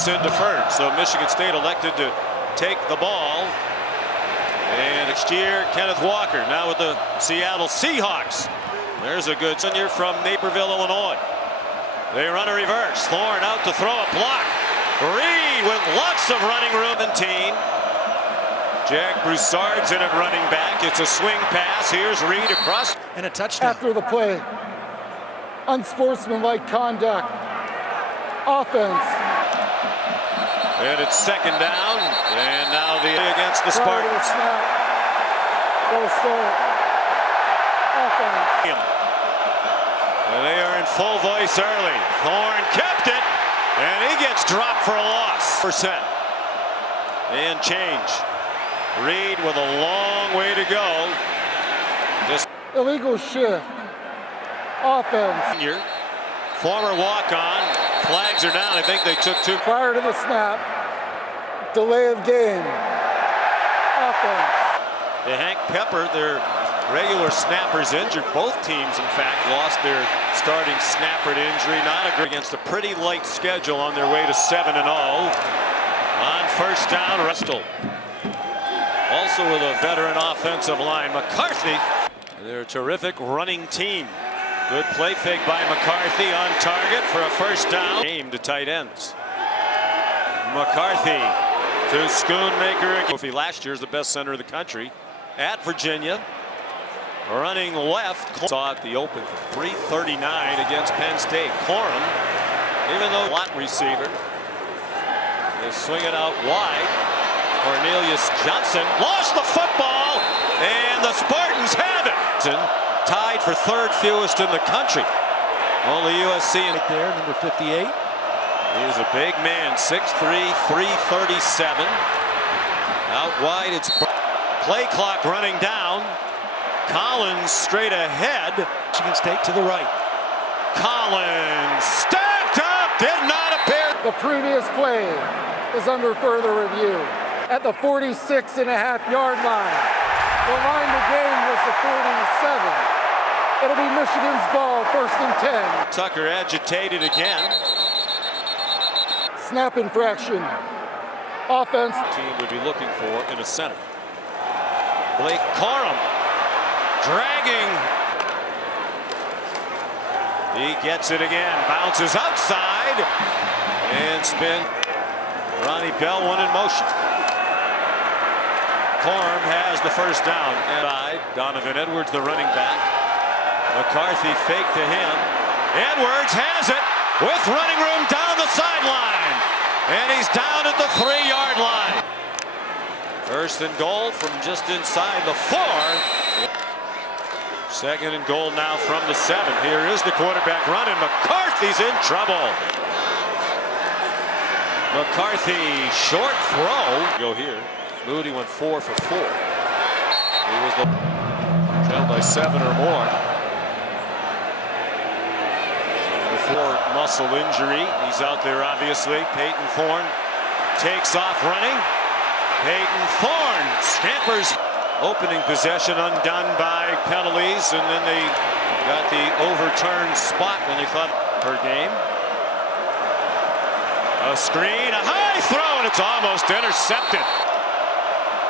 Johnson deferred. So Michigan State elected to take the ball. And next year, Kenneth Walker now with the Seattle Seahawks. There's a good senior from Naperville, Illinois. They run a reverse. Thorne out to throw a block. Reed with lots of running room. 17. Jack Broussard's in at running back. It's a swing pass. Here's Reed across. And a touchdown. After the play, unsportsmanlike conduct. Offense. And it's second down. And now the against the Spartans. Go start. Offense. And they are in full voice early. Thorne kept it. And he gets dropped for a loss. Percent. And change. Reed with a long way to go. Just illegal shift. Offense. Former walk-on. Flags are down. I think they took two. Prior to the snap. Delay of game. Offense. Hank Pepper, their regular snappers injured. Both teams, in fact, lost their starting snapper to injury. Not against a pretty light schedule on their way to 7-0. On first down, Rustle. Also with a veteran offensive line, McCarthy. They're a terrific running team. Good play fake by McCarthy on target for a first down. Aim to tight ends. McCarthy to Schoonmaker. Last year's the best center of the country at Virginia. Running left. Saw it the open 339 against Penn State. Corum, even though lot receiver, they swing it out wide. Cornelius Johnson lost the football, and the Spartans have it. Tied for third fewest in the country. Only USC right there, number 58. He is a big man, 6'3", 337. Out wide, it's play clock running down. Collins straight ahead. Michigan State to the right. Collins stacked up, did not appear. The previous play is under further review. At the 46.5-yard line. The line to gain was the 47. It'll be Michigan's ball, 1st and 10. Tucker agitated again. Snap infraction. Offense. Team would be looking for in a center. Blake Corum dragging. He gets it again. Bounces outside. And spin. Ronnie Bell one in motion. Corum has the first down. And Donovan Edwards, the running back. McCarthy fake to him. Edwards has it with running room down the sideline. And he's down at the 3-yard line. First and goal from just inside the 4. Second and goal now from the 7. Here is the quarterback run, and McCarthy's in trouble. McCarthy, short throw. Go here. Moody went 4 for 4. He was trailed by 7 or more. Before muscle injury, he's out there obviously. Peyton Thorne takes off running. Peyton Thorne scampers. Opening possession undone by penalties, and then they got the overturned spot when they thought per game. A screen, a high throw, and it's almost intercepted.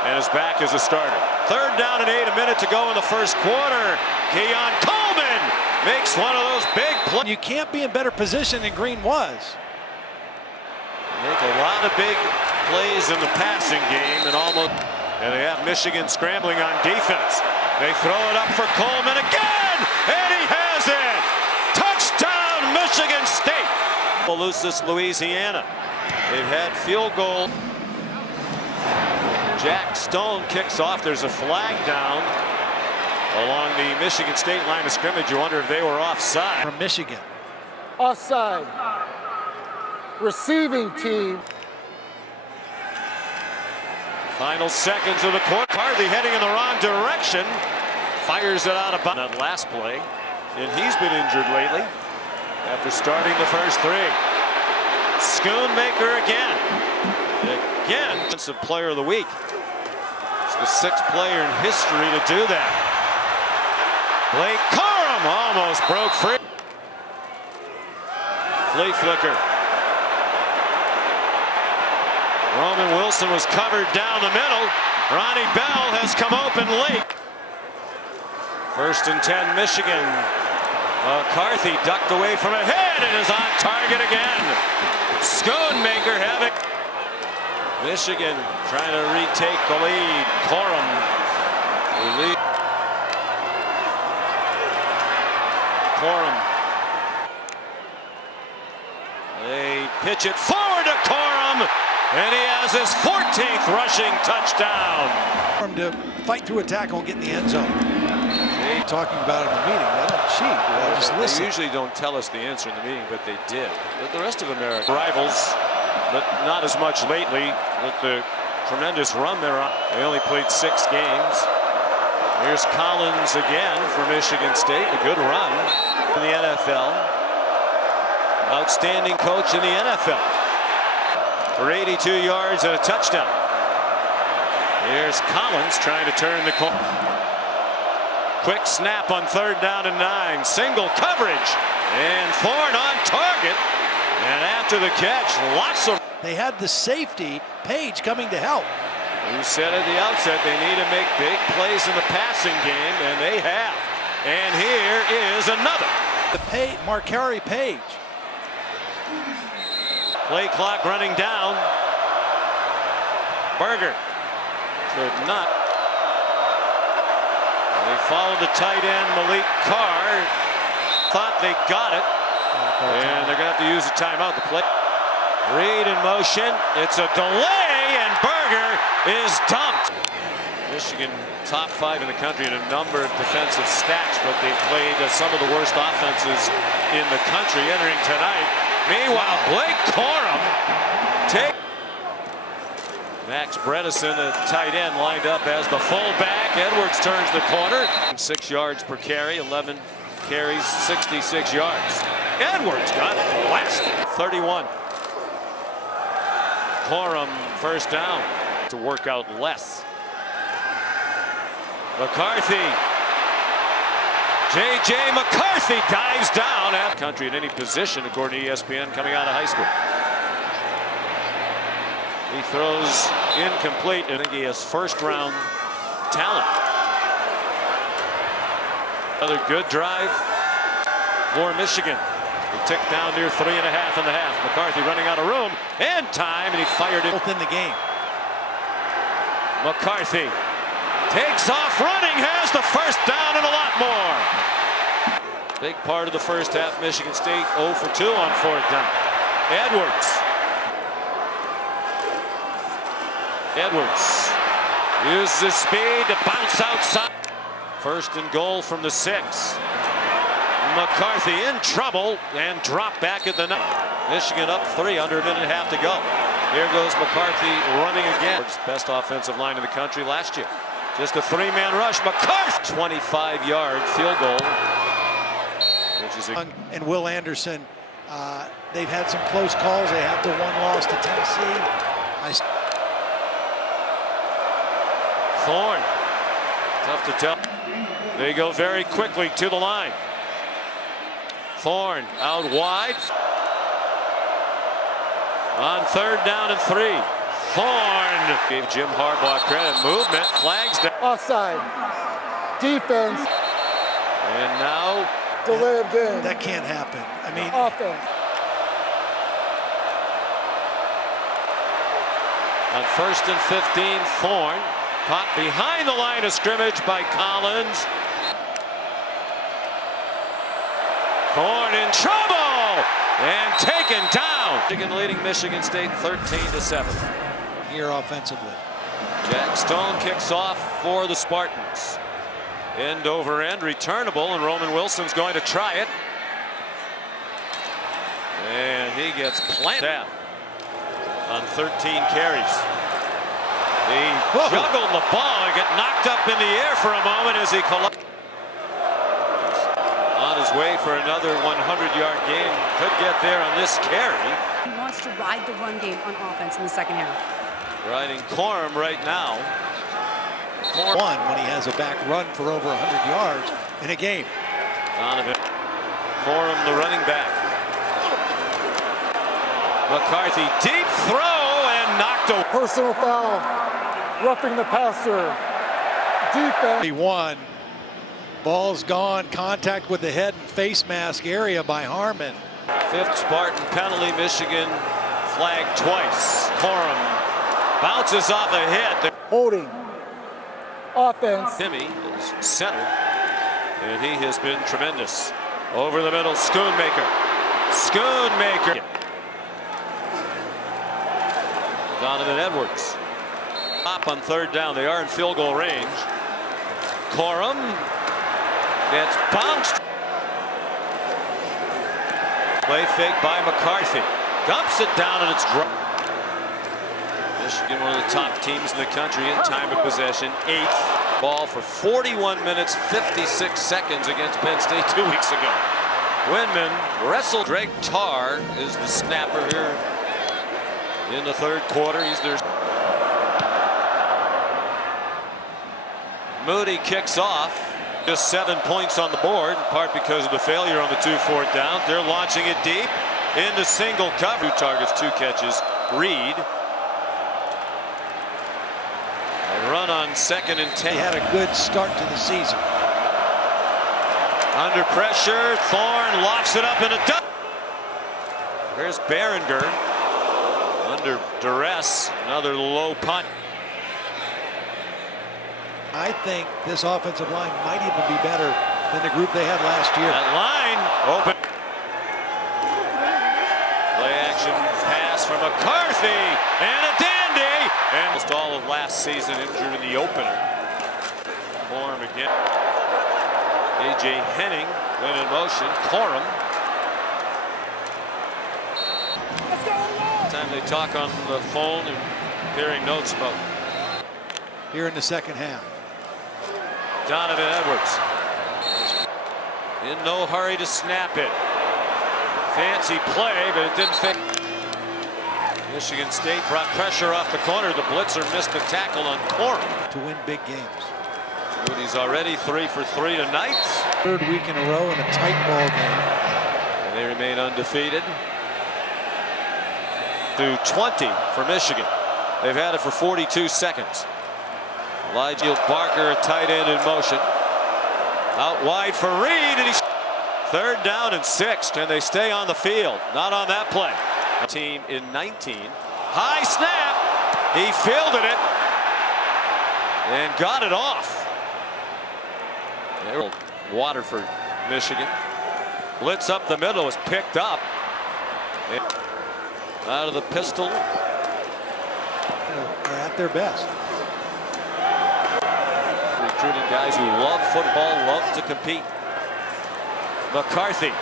And is back as a starter. Third down and 8, a minute to go in the first quarter. Keon Coleman makes one of those big plays. You can't be in better position than Green was. Make a lot of big plays in the passing game, and they have Michigan scrambling on defense. They throw it up for Coleman again, and he has it. Touchdown, Michigan State. Opelousas, Louisiana. They've had field goal. Jack Stone kicks off. There's a flag down along the Michigan State line of scrimmage. You wonder if they were offside. From Michigan. Offside. Receiving team. Final seconds of the quarter. Hardly heading in the wrong direction. Fires it out of bounds. That last play. And he's been injured lately after starting the first 3. Schoonmaker again. Again, Defensive Player of the Week. It's the 6th player in history to do that. Blake Corum almost broke free. Flea flicker. Roman Wilson was covered down the middle. Ronnie Bell has come open late. 1st and 10 Michigan. McCarthy ducked away from a head and is on target again. Schoonmaker having. Michigan trying to retake the lead. Corum. Corum. They pitch it forward to Corum, and he has his 14th rushing touchdown. To fight through a tackle and get in the end zone. Talking about it in the meeting. They don't cheat. They just listen. They usually don't tell us the answer in the meeting, but they did. The rest of America rivals, but not as much lately with the tremendous run they're on. They only played 6 games. Here's Collins again for Michigan State. A good run in the NFL. Outstanding coach in the NFL. For 82 yards and a touchdown. Here's Collins trying to turn the corner. Quick snap on 3rd down and 9. Single coverage. And Thorne on target. And after the catch, lots of. They had the safety, Page, coming to help. You said at the outset they need to make big plays in the passing game, and they have. And here is another. The Marcari Page. Play clock running down. Berger could not. They followed the tight end, Malik Carr. Thought they got it. And they're going to have to use a timeout to play. Reed in motion. It's a delay, and Berger is dumped. Michigan top 5 in the country in a number of defensive stats, but they've played some of the worst offenses in the country entering tonight. Meanwhile, Blake Corum take. Max Bredesen, a tight end, lined up as the fullback. Edwards turns the corner. 6 yards per carry, 11 carries, 66 yards. Edwards got blasted. 31. Corum first down to work out less. McCarthy. J.J. McCarthy dives down at country in any position, according to ESPN, coming out of high school. He throws incomplete. I think he has 1st-round talent. Another good drive for Michigan. He ticked down near 3.5 in the half. McCarthy running out of room and time, and he fired it. Both in the game. McCarthy takes off running, has the 1st down and a lot more. Big part of the first half. Michigan State 0 for 2 on 4th down. Edwards uses his speed to bounce outside. 1st and goal from the 6. McCarthy in trouble and dropped back at the 9. Michigan up 3, under a minute and a half to go. Here goes McCarthy running again. Best offensive line in the country last year. Just a 3-man rush. McCarthy 25-yard field goal. Which is and Will Anderson, they've had some close calls. They have the 1 loss to Tennessee. Thorne, tough to tell. They go very quickly to the line. Thorne out wide. On 3rd down and 3. Thorne gave Jim Harbaugh credit. Movement, flags down. Offside. Defense. And now delay of game. That can't happen. I mean, offense. On 1st and 15, Thorne caught behind the line of scrimmage by Collins. Thorne in trouble and taken down. Michigan leading Michigan State 13-7. Here offensively. Jack Stone kicks off for the Spartans. End over end, returnable, and Roman Wilson's going to try it. And he gets planted on 13 carries. He juggled the ball and got knocked up in the air for a moment as he collapsed. On his way for another 100-yard game. Could get there on this carry. He wants to ride the run game on offense in the 2nd half. Riding Corum right now. One when he has a back run for over 100 yards in a game. Donovan. Corum, the running back. McCarthy, deep throw and knocked to Personal foul, roughing the passer. Defense. 1. Ball's gone. Contact with the head and face mask area by Harmon. 5th Spartan penalty. Michigan flagged twice. Corum bounces off a hit. Holding. Offense. Timmy is center, and he has been tremendous. Over the middle, Schoonmaker. Schoonmaker. Donovan Edwards. Top on 3rd down. They are in field goal range. Corum gets bounced. Play fake by McCarthy. Dumps it down, and it's dropped. Michigan, one of the top teams in the country in time of possession. 8th ball for 41 minutes, 56 seconds against Penn State 2 weeks ago. Windman wrestled. Greg Tarr is the snapper here in the 3rd quarter. He's their. Moody kicks off. Just 7 points on the board, in part because of the failure on the 2 4th downs. They're launching it deep into single cover. 2 targets, 2 catches. Reed. A run on 2nd and 10. He had a good start to the season. Under pressure, Thorne locks it up in a duck. Here's Behringer. Under duress, another low punt. I think this offensive line might even be better than the group they had last year. That line open. Play action pass from McCarthy and a dandy. And almost all of last season injured in the opener. Corum again. A.J. Henning went in motion. Corum. Time they talk on the phone and comparing notes about. Here in the 2nd half. Donovan Edwards. In no hurry to snap it. Fancy play, but it didn't fit. Michigan State brought pressure off the corner. The blitzer missed the tackle on Corum. To win big games. Moody's already 3 for 3 tonight. 3rd week in a row in a tight ball game. And they remain undefeated. To 20 for Michigan. They've had it for 42 seconds. Elijah Barker, a tight end in motion. Out wide for Reed, and he's 3rd down and 6. Can they stay on the field? Not on that play. Team in 19. High snap. He fielded it and got it off. There, Waterford, Michigan. Blitz up the middle is picked up. And out of the pistol. They're at their best. Recruiting guys who love football, love to compete. McCarthy.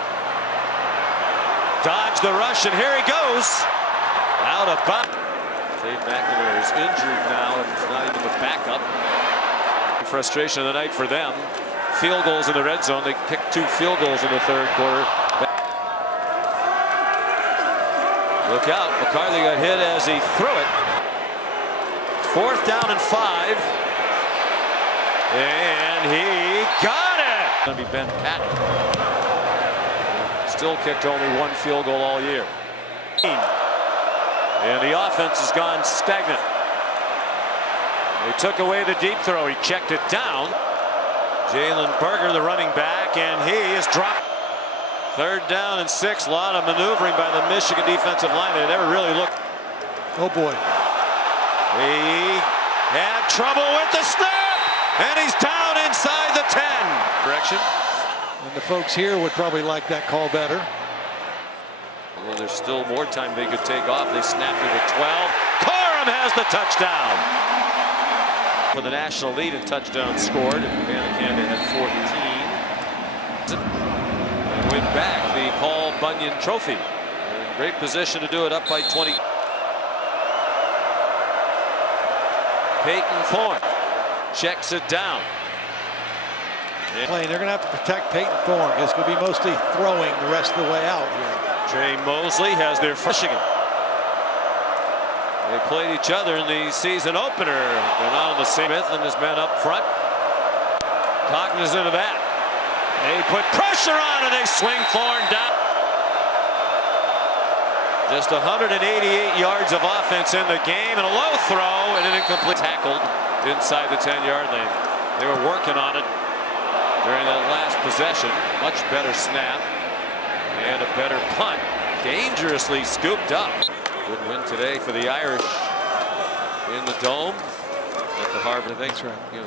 Dodge the rush, and here he goes. Out of bounds. Dave McNamara is injured now, and it's not even the backup. Frustration of the night for them. Field goals in the red zone. They kicked 2 field goals in the 3rd quarter. Look out. McCarthy got hit as he threw it. 4th down and 5. And he got it. Going to be Ben Patton. Still kicked only 1 field goal all year. And the offense has gone stagnant. They took away the deep throw. He checked it down. Jalen Berger, the running back, and he is dropped. 3rd down and 6. A lot of maneuvering by the Michigan defensive line. They never really looked. Oh boy. He had trouble with the snap, and he's down inside the 10. Direction. And the folks here would probably like that call better. Although there's still more time they could take off. They snapped it at 12. Corum has the touchdown. For the national lead in touchdowns scored, and Canada had 14. And win back the Paul Bunyan Trophy. In great position to do it, up by 20. Peyton Thorne checks it down. They're going to have to protect Peyton Thorne. It's going to be mostly throwing the rest of the way out here. Trey Mosley has their Michigan. They played each other in the season opener. They're not on the same. Smith and his men up front. Cognizant of that. They put pressure on and they swing Thorne down. Just 188 yards of offense in the game, and a low throw and an incomplete tackled inside the 10-yard lane. They were working on it during that last possession. Much better snap and a better punt. Dangerously scooped up. Good win today for the Irish in the Dome at the Harvard. I think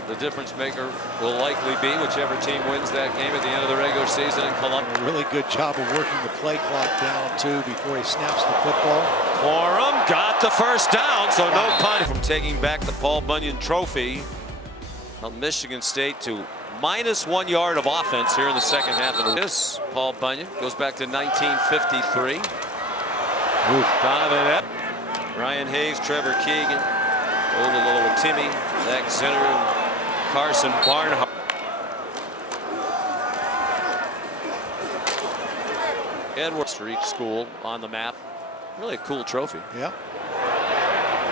the difference maker will likely be whichever team wins that game at the end of the regular season in Columbus. A really good job of working the play clock down too before he snaps the football. Corum got the first down, so no punt. From taking back the Paul Bunyan Trophy on Michigan State to -1 yard of offense here in the second half of this. Paul Bunyan goes back to 1953. Donovan, Ryan Hayes, Trevor Keegan, Olololo Timmy, Zach Zinner, and Carson Barnhart. Edwards for each school on the map. Really a cool trophy. Yeah.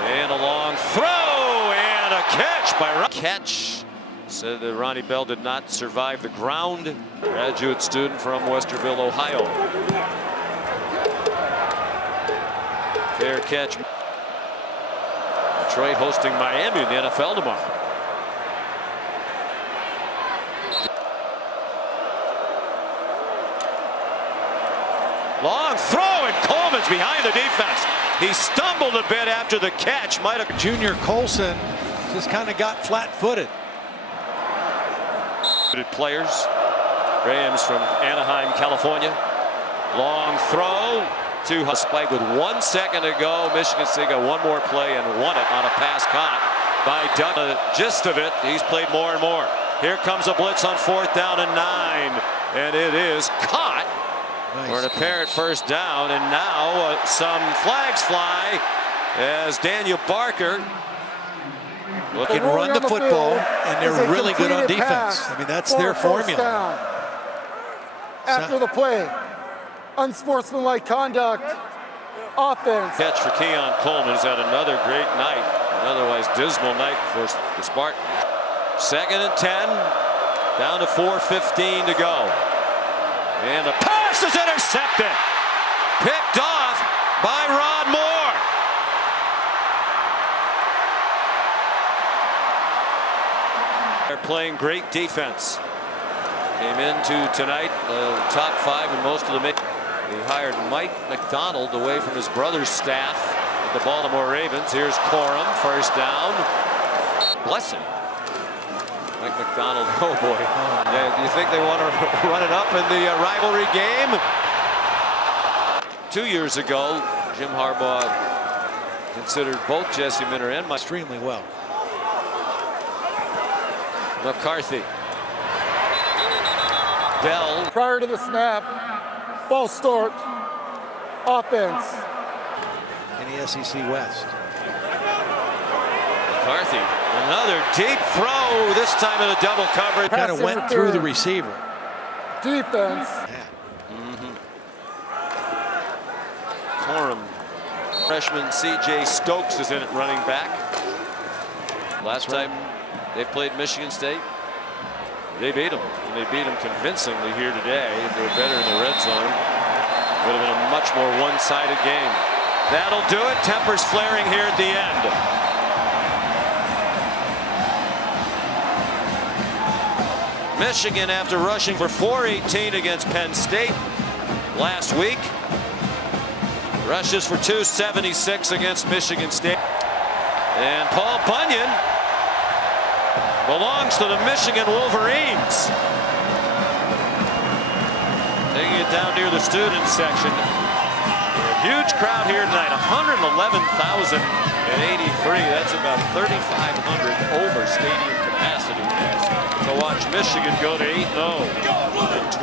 And a long throw and a catch by Ron. Catch. Said that Ronnie Bell did not survive the ground. Graduate student from Westerville, Ohio. Fair catch. Detroit hosting Miami in the NFL tomorrow. Long throw, and Coleman's behind the defense. He stumbled a bit after the catch. Might have. Junior Colson just kind of got flat-footed. Players. Graham's from Anaheim, California. Long throw to Spike with 1 second to go. Michigan State got one more play and won it on a pass caught by Doug. The gist of it, he's played more and more. Here comes a blitz on 4th down and 9, and it is caught for an apparent first down. And now some flags fly as Daniel Barker. Can run the football, and they're really good on defense. I mean, that's their formula. After the play, unsportsmanlike conduct, offense. Catch for Keon Coleman, who's had another great night, an otherwise dismal night for the Spartans. 2nd and 10, down to 4:15 to go. And the pass is intercepted. Picked off by Rod Moore. They're playing great defense. Came into tonight top 5 in most of the. He hired Mike McDonald away from his brother's staff at the Baltimore Ravens. Here's Corum, first down. Bless him. Mike McDonald, oh boy. Yeah, do you think they want to run it up in the rivalry game? 2 years ago, Jim Harbaugh considered both Jesse Minter and Mike extremely well. McCarthy. Bell. Prior to the snap, false start, offense. In the SEC West. McCarthy, another deep throw, this time in a double coverage. Kind of went through the receiver. Defense. Corum. Freshman C.J. Stokes is in it running back. Last time they played Michigan State, they beat them. And they beat them convincingly here today. If they were better in the red zone, would have been a much more one-sided game. That'll do it. Tempers flaring here at the end. Michigan, after rushing for 418 against Penn State last week, rushes for 276 against Michigan State. And Paul Bunyan belongs to the Michigan Wolverines. Taking it down near the student section. A huge crowd here tonight, 111,083. That's about 3,500 over stadium capacity to watch Michigan go to 8-0.